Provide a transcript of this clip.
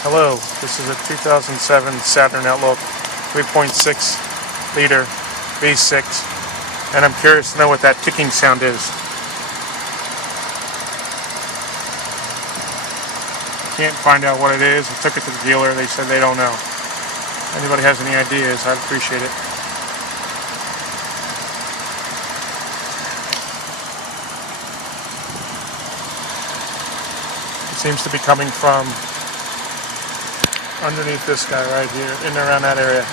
Hello, this is a 2007 Saturn Outlook 3.6 liter V6, and I'm curious to know what that ticking sound is. Can't find out what it is. I took it to the dealer. They said they don't know. Anybody has any ideas, I'd appreciate it. It seems to be coming from underneath this guy right here, in and around that area.